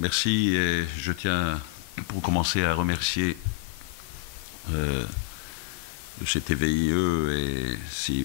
merci et je tiens pour commencer à remercier le CTVIE et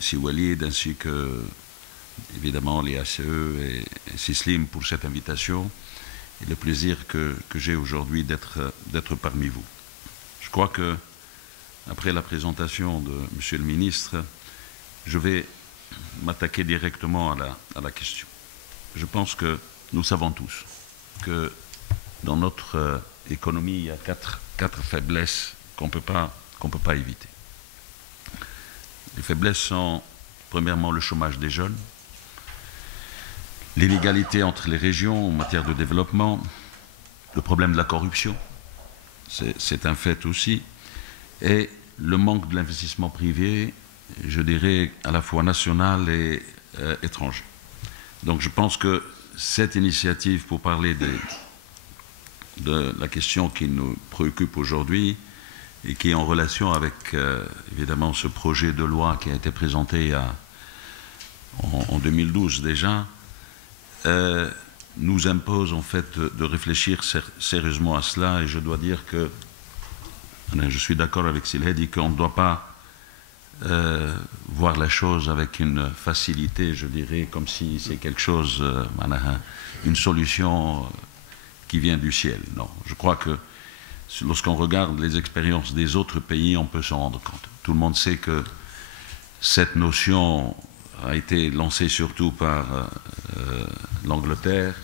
Siwalid ainsi que évidemment les ACE et Sislim pour cette invitation et le plaisir que j'ai aujourd'hui d'être parmi vous. Je crois que après la présentation de Monsieur le Ministre, je vais m'attaquer directement à la question. Je pense que nous savons tous que dans notre économie, il y a quatre faiblesses qu'on ne peut pas éviter. Les faiblesses sont, premièrement, le chômage des jeunes, l'inégalité entre les régions en matière de développement, le problème de la corruption, c'est un fait aussi, et le manque de l'investissement privé, je dirais, à la fois national et étranger. Donc je pense que cette initiative pour parler de la question qui nous préoccupe aujourd'hui et qui est en relation avec, évidemment, ce projet de loi qui a été présenté en 2012 déjà, nous impose en fait de réfléchir sérieusement à cela, et je dois dire que je suis d'accord avec Silhedi qu'on ne doit pas voir la chose avec une facilité, je dirais, comme si c'est quelque chose, une solution qui vient du ciel. Non, je crois que lorsqu'on regarde les expériences des autres pays, on peut s'en rendre compte. Tout le monde sait que cette notion a été lancée surtout par l'Angleterre.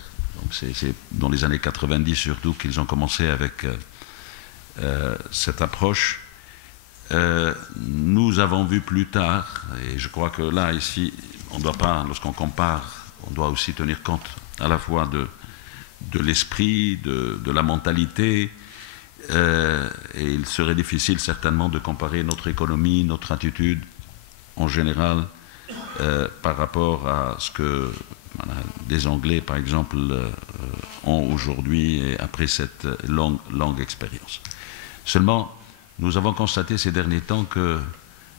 C'est dans les années 90 surtout qu'ils ont commencé avec cette approche. Nous avons vu plus tard, et je crois que là, ici, on ne doit pas, lorsqu'on compare, on doit aussi tenir compte à la fois de l'esprit, de la mentalité, et il serait difficile certainement de comparer notre économie, notre attitude en général par rapport à ce que des Anglais, par exemple, ont aujourd'hui et après cette longue expérience. Seulement, nous avons constaté ces derniers temps que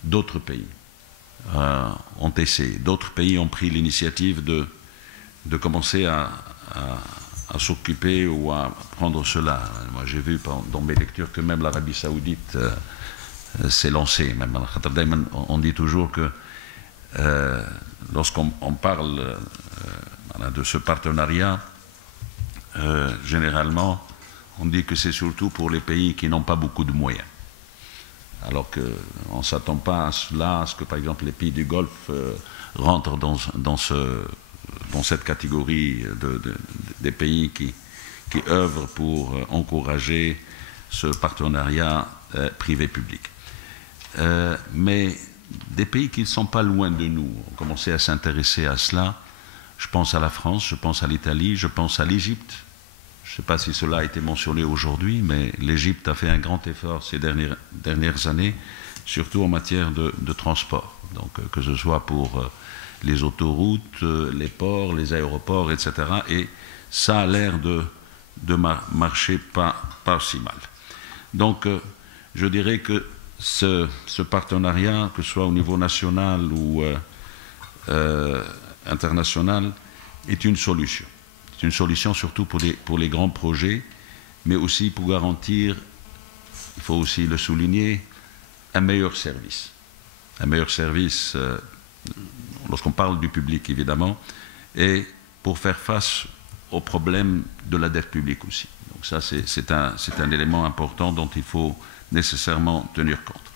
d'autres pays ont essayé, d'autres pays ont pris l'initiative de commencer à s'occuper ou à prendre cela. Moi, j'ai vu dans mes lectures que même l'Arabie Saoudite s'est lancée. Même on dit toujours que lorsqu'on parle de ce partenariat, généralement, on dit que c'est surtout pour les pays qui n'ont pas beaucoup de moyens. Alors qu'on ne s'attend pas à cela, à ce que, par exemple, les pays du Golfe rentrent dans cette catégorie des pays qui œuvrent pour encourager ce partenariat privé-public. Mais des pays qui ne sont pas loin de nous ont commencé à s'intéresser à cela. Je pense à la France, je pense à l'Italie, je pense à l'Égypte. Je ne sais pas si cela a été mentionné aujourd'hui, mais l'Égypte a fait un grand effort ces dernières années, surtout en matière de transport. Donc que ce soit pour les autoroutes, les ports, les aéroports, etc. Et ça a l'air de marcher pas si mal. Donc je dirais que ce partenariat, que ce soit au niveau national ou international, est une solution. C'est une solution surtout pour les grands projets, mais aussi pour garantir, il faut aussi le souligner, un meilleur service. Un meilleur service, lorsqu'on parle du public évidemment, et pour faire face aux problèmes de la dette publique aussi. Donc ça, c'est un élément important dont il faut nécessairement tenir compte.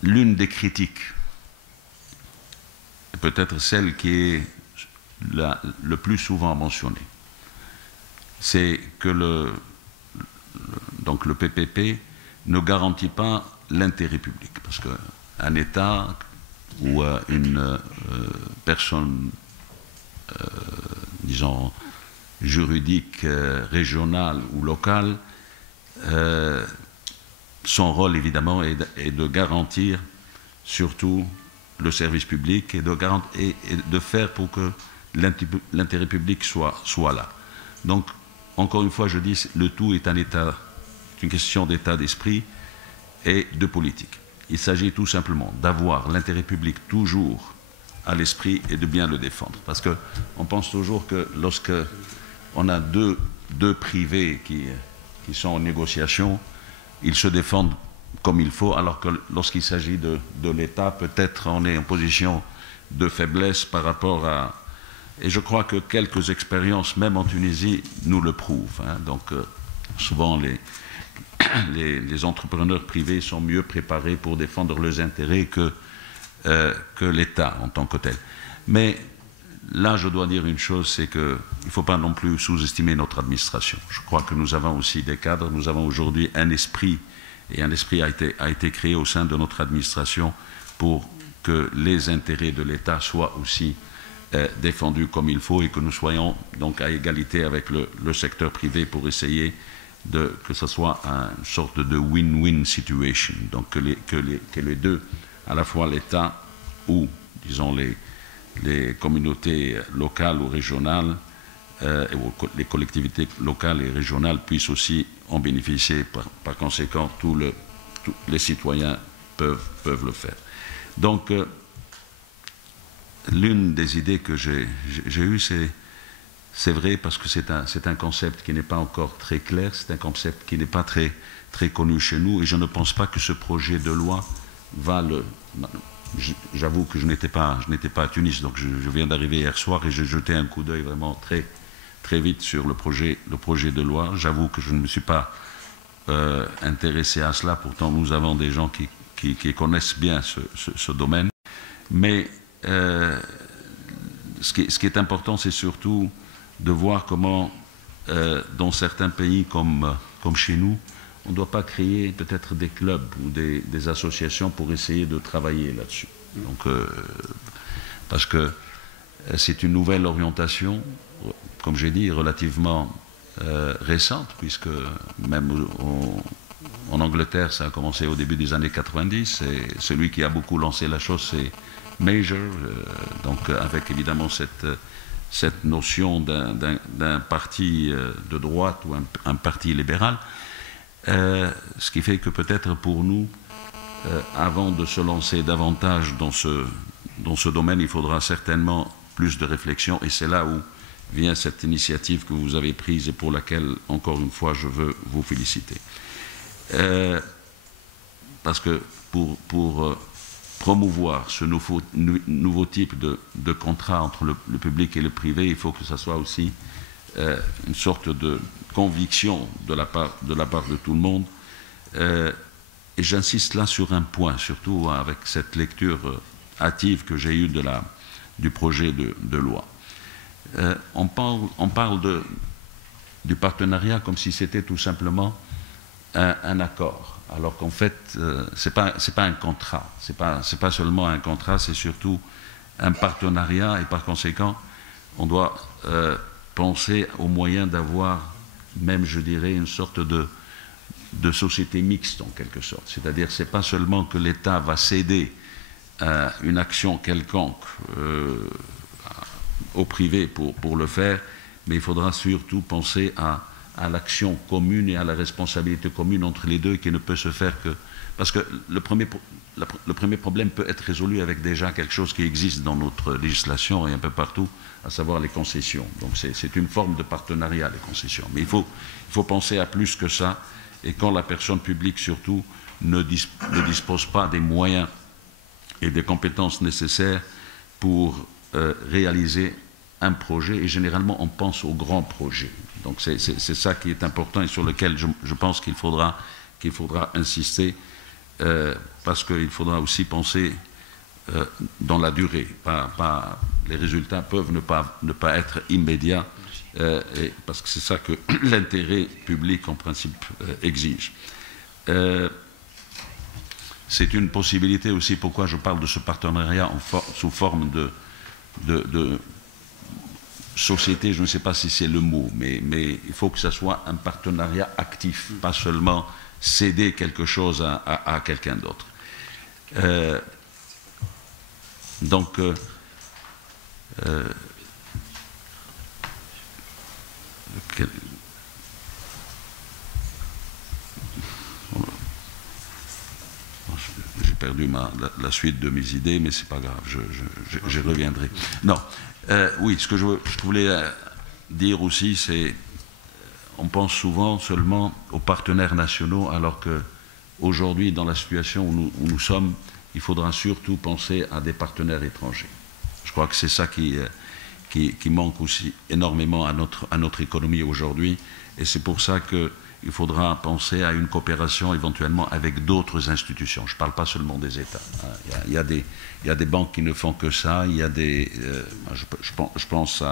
L'une des critiques, peut-être celle qui est le plus souvent mentionnée, c'est que le PPP ne garantit pas l'intérêt public. Parce qu'un État ou une personne, disons, juridique, régionale ou locale, son rôle évidemment est de garantir surtout le service public et de faire pour que l'intérêt public soit là. Donc, encore une fois, je dis, le tout est une question d'état d'esprit et de politique. Il s'agit tout simplement d'avoir l'intérêt public toujours à l'esprit et de bien le défendre. Parce qu'on pense toujours que lorsque on a deux privés qui sont en négociation, ils se défendent comme il faut, alors que lorsqu'il s'agit de l'État, peut-être on est en position de faiblesse par rapport à... Et je crois que quelques expériences, même en Tunisie, nous le prouvent. Hein. Donc, souvent, les entrepreneurs privés sont mieux préparés pour défendre leurs intérêts que l'État en tant que tel. Mais là, je dois dire une chose, c'est qu'il ne faut pas non plus sous-estimer notre administration. Je crois que nous avons aussi des cadres, nous avons aujourd'hui un esprit, et un esprit a été créé au sein de notre administration pour que les intérêts de l'État soient aussi défendus comme il faut et que nous soyons donc à égalité avec le secteur privé pour essayer que ce soit une sorte de win-win situation. Donc que les deux, à la fois l'État ou, disons, les communautés locales ou régionales, les collectivités locales et régionales puissent aussi en bénéficier. Par conséquent, tous les citoyens peuvent le faire. Donc, l'une des idées que j'ai eues, c'est vrai, parce que c'est un concept qui n'est pas encore très clair, c'est un concept qui n'est pas très connu chez nous, et je ne pense pas que ce projet de loi va le... J'avoue que je n'étais pas à Tunis, donc je viens d'arriver hier soir et j'ai jeté un coup d'œil vraiment très vite sur le projet de loi. J'avoue que je ne me suis pas intéressé à cela, pourtant nous avons des gens qui connaissent bien ce domaine. Mais ce qui est important, c'est surtout de voir comment, dans certains pays comme chez nous, on ne doit pas créer peut-être des clubs ou des associations pour essayer de travailler là-dessus. Donc, parce que c'est une nouvelle orientation, comme j'ai dit, relativement récente, puisque même en Angleterre, ça a commencé au début des années 90, et celui qui a beaucoup lancé la chose, c'est Major, donc avec évidemment cette notion d'un parti de droite ou un parti libéral. Ce qui fait que peut-être pour nous, avant de se lancer davantage dans ce domaine, il faudra certainement plus de réflexion, et c'est là où vient cette initiative que vous avez prise et pour laquelle, encore une fois, je veux vous féliciter. Parce que pour promouvoir ce nouveau type de contrat entre le public et le privé, il faut que ça soit aussi une sorte de conviction de la part de tout le monde. Et j'insiste là sur un point, surtout avec cette lecture hâtive que j'ai eue du projet de loi. On parle du partenariat comme si c'était tout simplement un accord, alors qu'en fait, c'est pas un contrat, c'est pas seulement un contrat, c'est surtout un partenariat, et par conséquent, on doit penser aux moyens d'avoir, même je dirais, une sorte de société mixte en quelque sorte. C'est-à-dire, c'est pas seulement que l'État va céder une action quelconque au privé pour le faire, mais il faudra surtout penser à l'action commune et à la responsabilité commune entre les deux, qui ne peut se faire que... Parce que le premier problème peut être résolu avec déjà quelque chose qui existe dans notre législation et un peu partout, à savoir les concessions. Donc c'est une forme de partenariat, les concessions. Mais il faut penser à plus que ça, et quand la personne publique surtout ne dispose pas des moyens et des compétences nécessaires pour réaliser un projet, et généralement on pense aux grands projets. Donc c'est ça qui est important et sur lequel je pense qu'il faudra insister, parce qu'il faudra aussi penser dans la durée. Les résultats peuvent ne pas être immédiats, parce que c'est ça que l'intérêt public en principe exige. C'est une possibilité aussi, pourquoi je parle de ce partenariat sous forme de société, je ne sais pas si c'est le mot, mais il faut que ça soit un partenariat actif, pas seulement céder quelque chose à quelqu'un d'autre. Donc, j'ai perdu la suite de mes idées, mais c'est pas grave, j'y reviendrai. Non, oui, ce que je voulais dire aussi, c'est on pense souvent seulement aux partenaires nationaux, alors qu'aujourd'hui, dans la situation où nous sommes, il faudra surtout penser à des partenaires étrangers. Je crois que c'est ça qui manque aussi énormément à notre économie aujourd'hui, et c'est pour ça qu'il faudra penser à une coopération éventuellement avec d'autres institutions. Je ne parle pas seulement des États. Il y a des banques qui ne font que ça, il y a je pense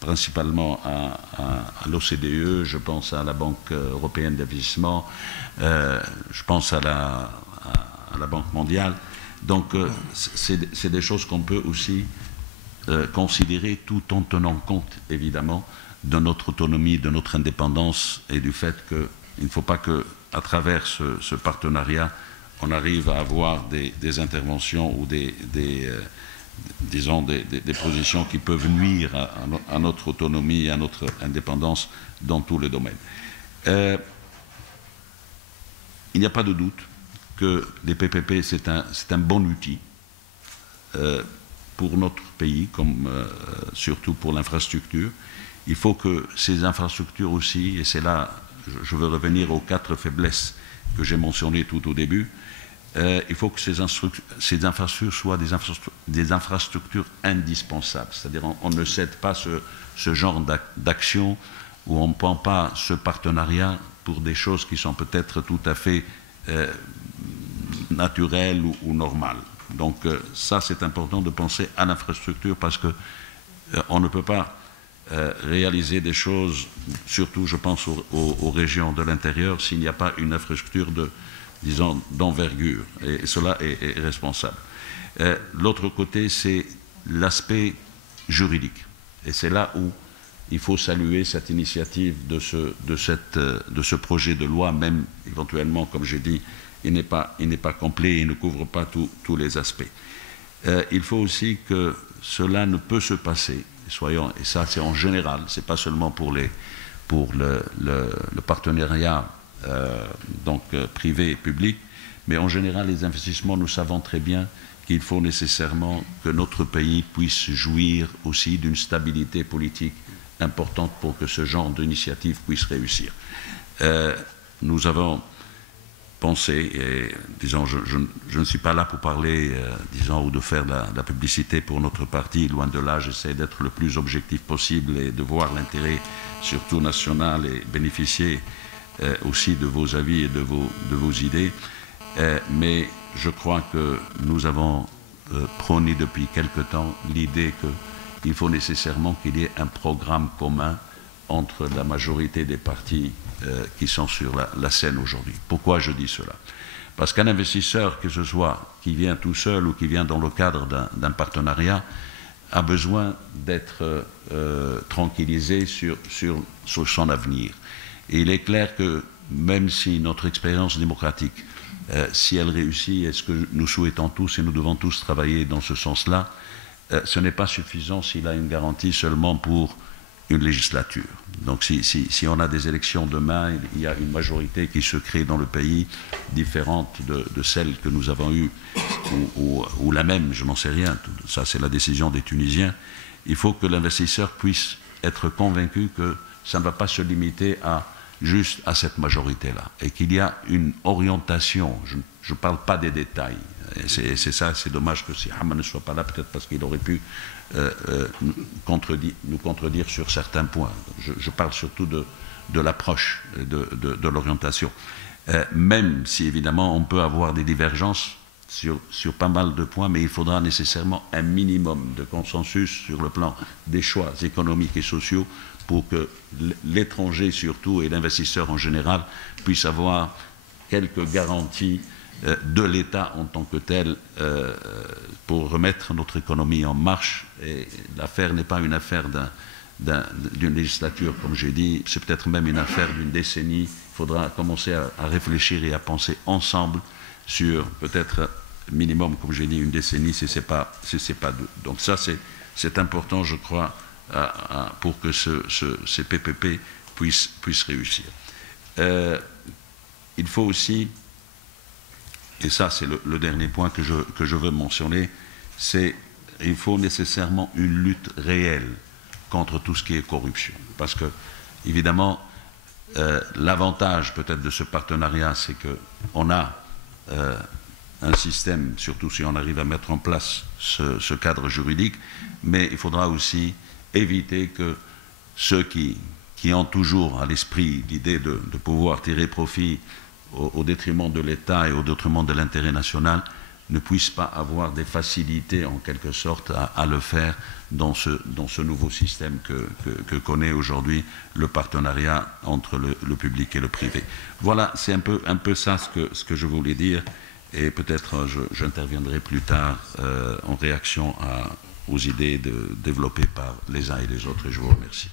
principalement à l'OCDE, je pense à la Banque européenne d'investissement, je pense à la Banque mondiale. Donc c'est des choses qu'on peut aussi considérer tout en tenant compte évidemment de notre autonomie, de notre indépendance et du fait qu'il ne faut pas qu'à travers ce partenariat on arrive à avoir des interventions ou disons des positions qui peuvent nuire à notre autonomie, à notre indépendance dans tous les domaines. Il n'y a pas de doute que les PPP, c'est un bon outil pour notre pays, comme surtout pour l'infrastructure. Il faut que ces infrastructures aussi, et c'est là, je veux revenir aux 4 faiblesses que j'ai mentionnées tout au début, il faut que ces infrastructures soient des infrastructures indispensables. C'est-à-dire on ne cède pas ce genre d'action où on ne prend pas ce partenariat pour des choses qui sont peut-être tout à fait naturelles ou normales. Donc ça, c'est important de penser à l'infrastructure parce qu'on ne peut pas réaliser des choses, surtout je pense aux régions de l'intérieur, s'il n'y a pas une infrastructure disons, d'envergure, et cela est responsable. L'autre côté, c'est l'aspect juridique, et c'est là où il faut saluer cette initiative de ce projet de loi, même éventuellement, comme j'ai dit, il n'est pas complet, il ne couvre pas tous les aspects. Il faut aussi que cela ne peut se passer, et ça c'est en général, c'est pas seulement pour le partenariat donc privé et public, mais en général les investissements, nous savons très bien qu'il faut nécessairement que notre pays puisse jouir aussi d'une stabilité politique importante pour que ce genre d'initiative puisse réussir. Nous avons pensé, et disons, je ne suis pas là pour parler, disons, ou de faire de la publicité pour notre parti, loin de là, j'essaie d'être le plus objectif possible et de voir l'intérêt surtout national et bénéficier aussi de vos avis et de vos idées, mais je crois que nous avons prôné depuis quelque temps l'idée qu'il faut nécessairement qu'il y ait un programme commun entre la majorité des partis qui sont sur la scène aujourd'hui. Pourquoi je dis cela? Parce qu'un investisseur, que ce soit qui vient tout seul ou qui vient dans le cadre d'un partenariat, a besoin d'être tranquillisé sur son avenir. Et il est clair que même si notre expérience démocratique, si elle réussit, est ce que nous souhaitons tous et nous devons tous travailler dans ce sens-là, ce n'est pas suffisant s'il a une garantie seulement pour une législature. Donc si on a des élections demain, il y a une majorité qui se crée dans le pays, différente de celle que nous avons eue, ou la même, je n'en sais rien, ça c'est la décision des Tunisiens, il faut que l'investisseur puisse être convaincu que ça ne va pas se limiter juste à cette majorité-là, et qu'il y a une orientation, je ne parle pas des détails, c'est ça, c'est dommage que si Hamad ne soit pas là, peut-être parce qu'il aurait pu nous contredire sur certains points. Je parle surtout de l'approche, de l'orientation. Même si évidemment on peut avoir des divergences sur pas mal de points, mais il faudra nécessairement un minimum de consensus sur le plan des choix économiques et sociaux pour que l'étranger surtout et l'investisseur en général puissent avoir quelques garanties de l'État en tant que tel pour remettre notre économie en marche. Et l'affaire n'est pas une affaire d'une législature, comme j'ai dit, c'est peut-être même une affaire d'une décennie. Il faudra commencer à réfléchir et à penser ensemble sur peut-être minimum, comme j'ai dit, une décennie, si ce n'est pas deux. Donc ça, c'est important, je crois, pour que ces PPP puissent réussir. Il faut aussi et ça c'est le dernier point que je veux mentionner, c'est qu'il faut nécessairement une lutte réelle contre tout ce qui est corruption. Parce que, évidemment, l'avantage peut-être de ce partenariat, c'est qu'on a un système, surtout si on arrive à mettre en place ce cadre juridique, mais il faudra aussi éviter que ceux qui ont toujours à l'esprit l'idée de pouvoir tirer profit au détriment de l'État et au détriment de l'intérêt national ne puissent pas avoir des facilités en quelque sorte à le faire dans ce nouveau système que connaît aujourd'hui le partenariat entre le public et le privé. Voilà, c'est un peu ça ce que je voulais dire, et peut-être j'interviendrai plus tard en réaction aux idées développées par les uns et les autres, et je vous remercie.